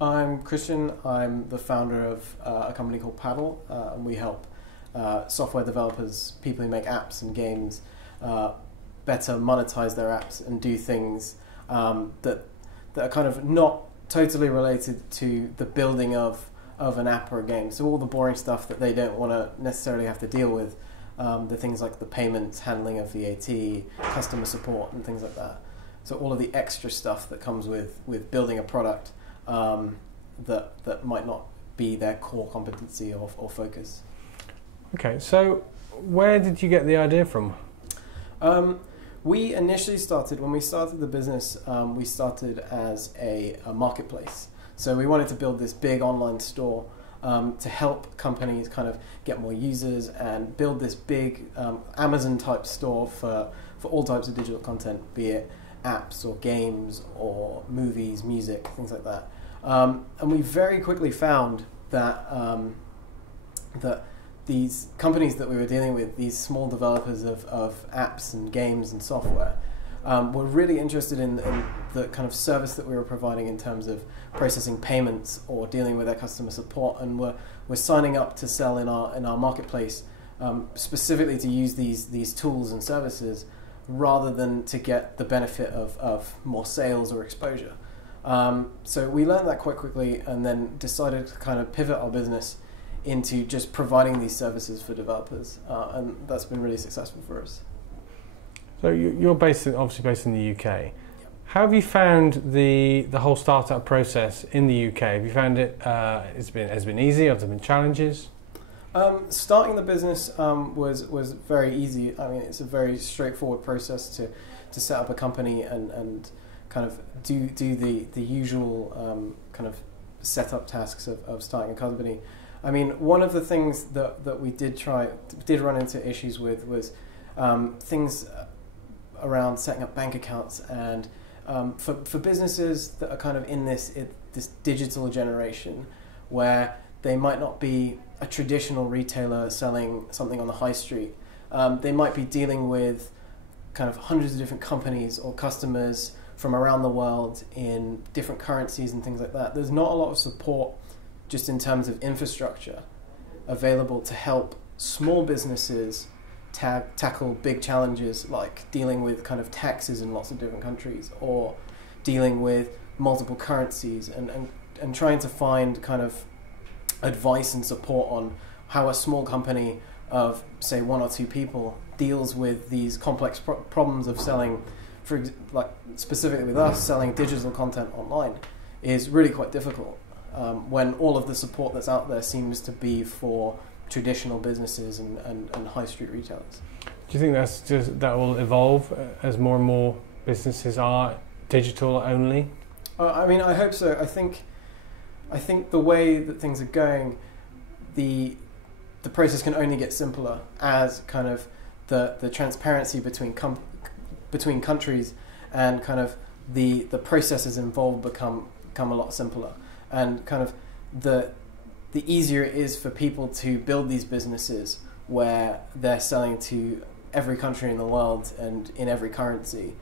I'm Christian. I'm the founder of a company called Paddle, and we help software developers, people who make apps and games, better monetize their apps and do things that are kind of not totally related to the building of an app or a game. So all the boring stuff that they don't want to necessarily have to deal with, the things like the payments, handling of VAT, customer support, and things like that. So all of the extra stuff that comes with building a product that might not be their core competency or focus. Okay, so where did you get the idea from? We initially started, when we started the business, we started as a marketplace. So we wanted to build this big online store to help companies kind of get more users and build this big Amazon-type store for all types of digital content, be it apps or games or movies, music, things like that. And we very quickly found that that these companies that we were dealing with, these small developers of apps and games and software, were really interested in the kind of service that we were providing in terms of processing payments or dealing with their customer support, and we're signing up to sell in our marketplace specifically to use these tools and services rather than to get the benefit of more sales or exposure. So we learned that quite quickly and then decided to kind of pivot our business into just providing these services for developers, and that's been really successful for us. So you're obviously based in the UK. Yep. How have you found the whole startup process in the UK? Have you found it has been easy? Have there been challenges? Starting the business was very easy. I mean, it's a very straightforward process to set up a company and kind of do the usual kind of setup tasks of starting a company. I mean, one of the things that we did run into issues with was things around setting up bank accounts, and for businesses that are kind of in this digital generation where they might not be a traditional retailer selling something on the high street. They might be dealing with kind of hundreds of different companies or customers from around the world in different currencies and things like that. There's not a lot of support just in terms of infrastructure available to help small businesses tackle big challenges like dealing with kind of taxes in lots of different countries, or dealing with multiple currencies, and trying to find kind of advice and support on how a small company of, say, one or two people deals with these complex problems of selling, like specifically with us, selling digital content online is really quite difficult. When all of the support that's out there seems to be for traditional businesses and high street retailers. Do you think that will evolve as more and more businesses are digital only? I mean, I hope so. I think the way that things are going, the process can only get simpler as kind of the transparency between countries and kind of the processes involved become a lot simpler, and kind of the easier it is for people to build these businesses where they're selling to every country in the world and in every currency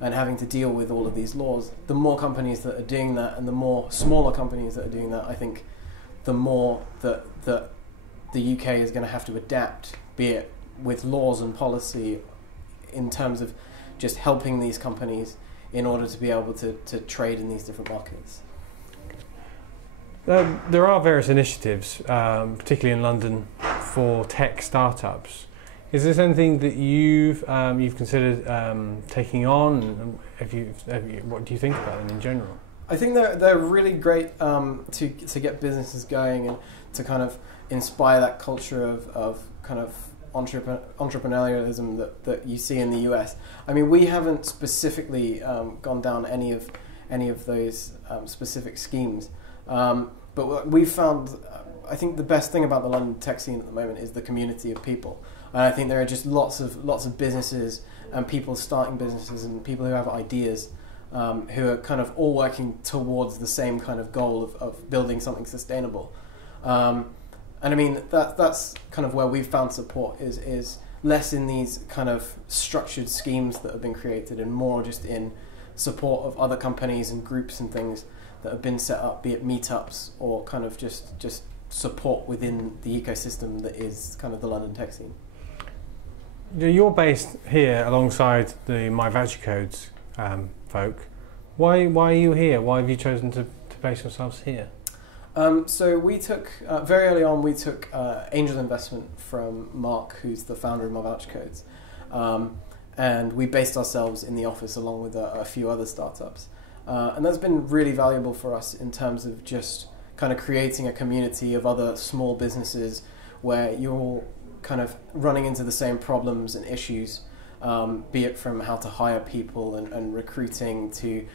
and having to deal with all of these laws. The more companies that are doing that, and the more smaller companies that are doing that, I think the more that the UK is going to have to adapt, be it with laws and policy in terms of just helping these companies in order to be able to trade in these different markets. There are various initiatives, particularly in London, for tech startups. Is this anything that you've considered taking on? What do you think about them in general? I think they're really great to get businesses going and to kind of inspire that culture of kind of entrepreneurialism that you see in the US. I mean, we haven't specifically gone down any of those specific schemes. But what we've found, I think the best thing about the London tech scene at the moment is the community of people. And I think there are just lots of businesses and people starting businesses and people who have ideas who are kind of all working towards the same kind of goal of building something sustainable. And I mean, that's kind of where we've found support is less in these kind of structured schemes that have been created and more just in support of other companies and groups and things that have been set up, be it meetups or kind of just support within the ecosystem that is kind of the London tech scene. You're based here alongside the My Voucher Codes folk. Why are you here? Why have you chosen to base yourselves here? So we took, very early on, we took angel investment from Mark, who's the founder of My Voucher Codes. And we based ourselves in the office along with a few other startups. And that's been really valuable for us in terms of just kind of creating a community of other small businesses where you're all kind of running into the same problems and issues, be it from how to hire people and recruiting to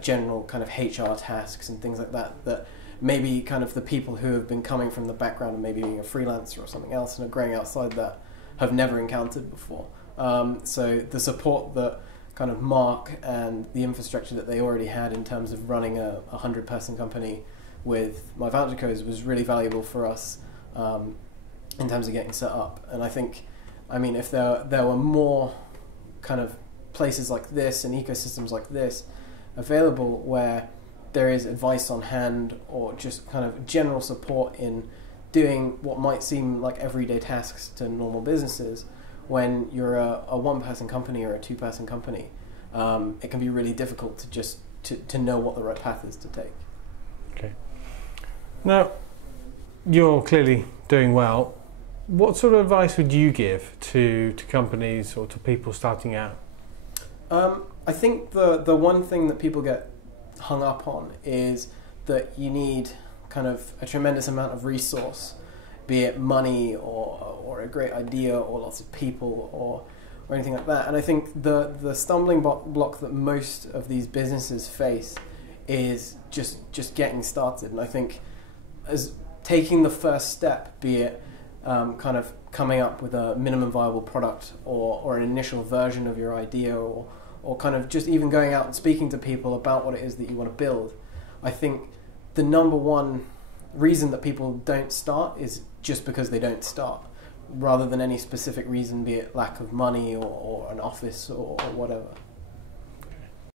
general kind of HR tasks and things like that, that maybe kind of the people who have been coming from the background of maybe being a freelancer or something else and are growing outside that have never encountered before. So the support that kind of Mark and the infrastructure that they already had in terms of running a 100-person company with My Voucher Codes was really valuable for us in terms of getting set up. And I think, I mean, if there were more kind of places like this and ecosystems like this available where there is advice on hand or just kind of general support in doing what might seem like everyday tasks to normal businesses, when you're a one-person company or a two-person company, it can be really difficult to just to know what the right path is to take. Okay. Now, you're clearly doing well. What sort of advice would you give to companies or to people starting out? I think the one thing that people get hung up on is that you need kind of a tremendous amount of resource, be it money or a great idea or lots of people or anything like that. And I think the stumbling block that most of these businesses face is just getting started. And I think as taking the first step, be it kind of coming up with a minimum viable product or an initial version of your idea or kind of just even going out and speaking to people about what it is that you want to build. I think the number one reason that people don't start is just because they don't start, rather than any specific reason, be it lack of money or an office or whatever.